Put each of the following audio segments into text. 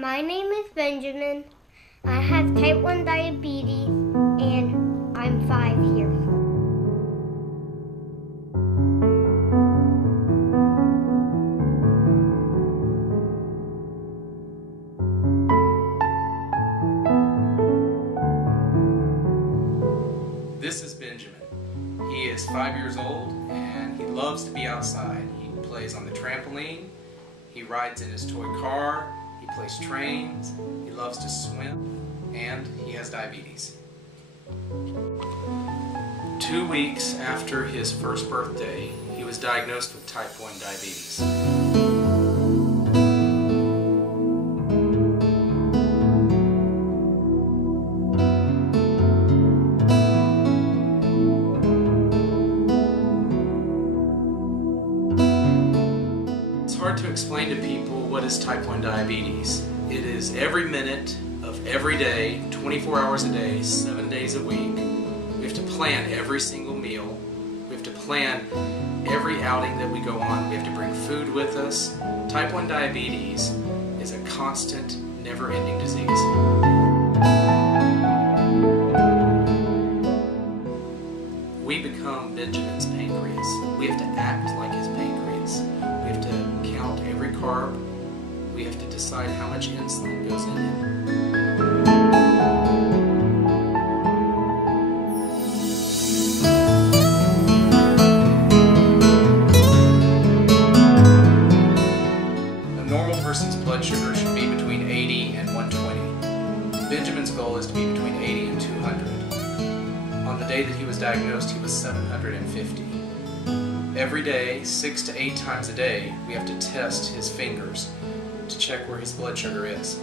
My name is Benjamin. I have type 1 diabetes and I'm 5 years old. This is Benjamin. He is 5 years old and he loves to be outside. He plays on the trampoline, he rides in his toy car, he plays trains, he loves to swim, and he has diabetes. 2 weeks after his first birthday, he was diagnosed with type 1 diabetes. It's hard to explain to people what is type 1 diabetes. It is every minute of every day, 24 hours a day, 7 days a week. We have to plan every single meal. We have to plan every outing that we go on. We have to bring food with us. Type 1 diabetes is a constant, never-ending disease. We become Benjamin's pancreas. We have to act like his pancreas. We have to count every carb. We have to decide how much insulin goes in him. A normal person's blood sugar should be between 80 and 120. Benjamin's goal is to be between 80 and 200. On the day that he was diagnosed, he was 750. Every day, 6 to 8 times a day, we have to test his fingers to check where his blood sugar is.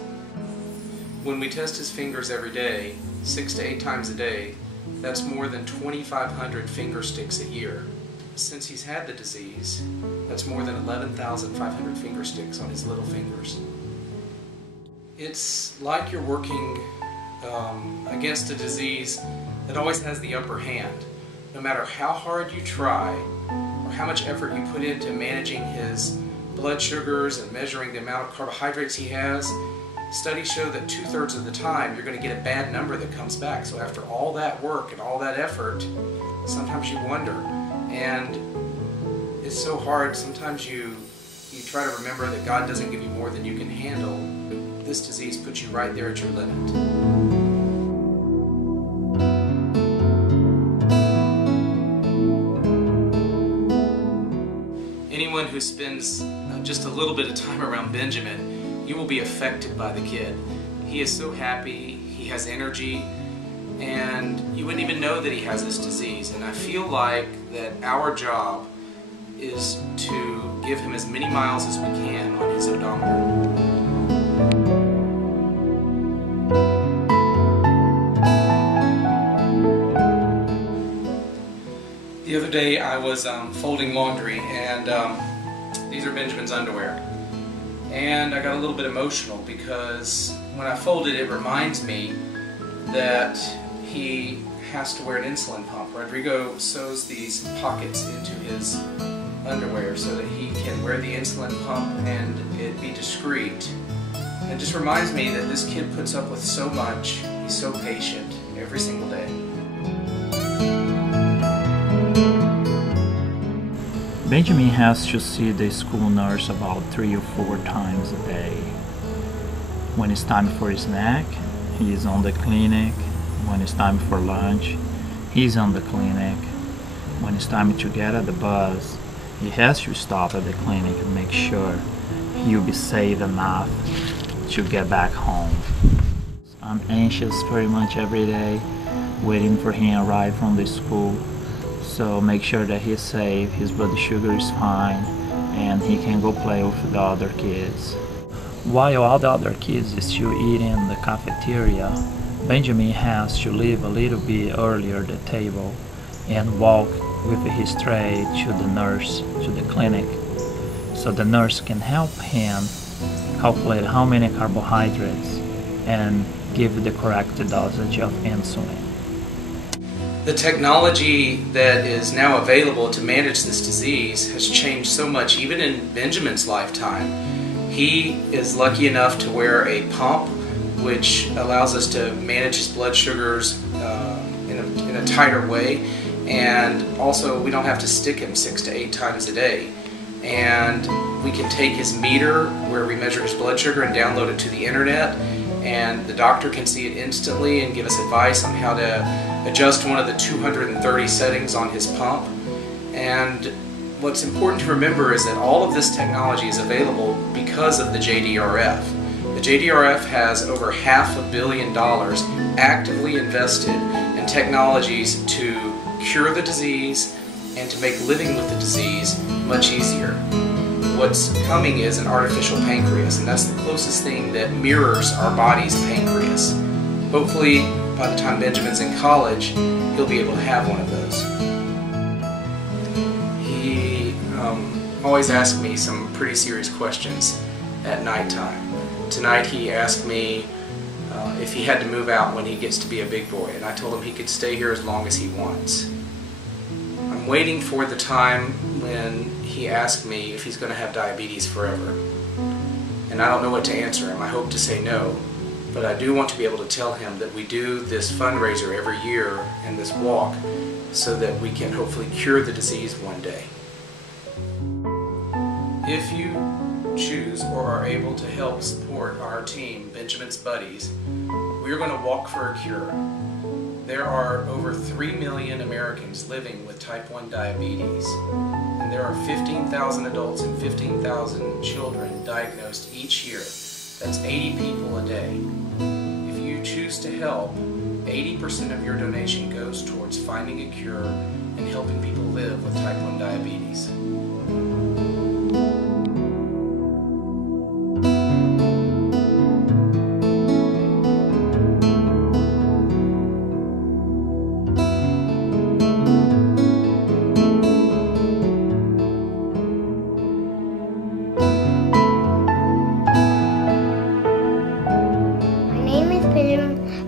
When we test his fingers every day, 6 to 8 times a day, that's more than 2,500 finger sticks a year. Since he's had the disease, that's more than 11,500 finger sticks on his little fingers. It's like you're working against a disease that always has the upper hand. No matter how hard you try or how much effort you put into managing his blood sugars and measuring the amount of carbohydrates he has, studies show that 2/3 of the time you're going to get a bad number that comes back. So after all that work and all that effort, sometimes you wonder. And it's so hard. Sometimes you try to remember that God doesn't give you more than you can handle. This disease puts you right there at your limit. Anyone who spends just a little bit of time around Benjamin, you will be affected by the kid. He is so happy, he has energy, and you wouldn't even know that he has this disease. And I feel like that our job is to give him as many miles as we can on his odometer. The other day I was folding laundry, and these are Benjamin's underwear. And I got a little bit emotional because when I fold it, it reminds me that he has to wear an insulin pump. Rodrigo sews these pockets into his underwear so that he can wear the insulin pump and it be discreet. And it just reminds me that this kid puts up with so much. He's so patient every single day. Benjamin has to see the school nurse about 3 or 4 times a day. When it's time for a snack, he is on the clinic. When it's time for lunch, he's on the clinic. When it's time to get at the bus, he has to stop at the clinic and make sure he'll be safe enough to get back home. I'm anxious pretty much every day, waiting for him to arrive from the school. So make sure that he's safe, his blood sugar is fine, and he can go play with the other kids. While all the other kids is still eating in the cafeteria, Benjamin has to leave a little bit earlier the table and walk with his tray to the nurse, to the clinic, so the nurse can help him calculate how many carbohydrates and give the correct dosage of insulin. The technology that is now available to manage this disease has changed so much, even in Benjamin's lifetime. He is lucky enough to wear a pump which allows us to manage his blood sugars in a tighter way, and also we don't have to stick him 6 to 8 times a day. And we can take his meter where we measure his blood sugar and download it to the internet, and the doctor can see it instantly and give us advice on how to adjust one of the 230 settings on his pump. And what's important to remember is that all of this technology is available because of the JDRF. The JDRF has over $500 million actively invested in technologies to cure the disease and to make living with the disease much easier. What's coming is an artificial pancreas, and that's the closest thing that mirrors our body's pancreas. Hopefully, by the time Benjamin's in college, he'll be able to have one of those. He always asks me some pretty serious questions at nighttime. Tonight he asked me if he had to move out when he gets to be a big boy, and I told him he could stay here as long as he wants. I'm waiting for the time when he asked me if he's going to have diabetes forever. And I don't know what to answer him. I hope to say no, but I do want to be able to tell him that we do this fundraiser every year and this walk so that we can hopefully cure the disease one day. If you choose or are able to help support our team, Benjamin's Buddies, we are going to walk for a cure. There are over 3 million Americans living with type 1 diabetes, and there are 15,000 adults and 15,000 children diagnosed each year. That's 80 people a day. If you choose to help, 80% of your donation goes towards finding a cure and helping people live with type 1 diabetes.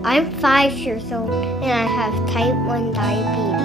I'm 5 years old and I have type 1 diabetes.